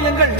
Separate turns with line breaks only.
Yang.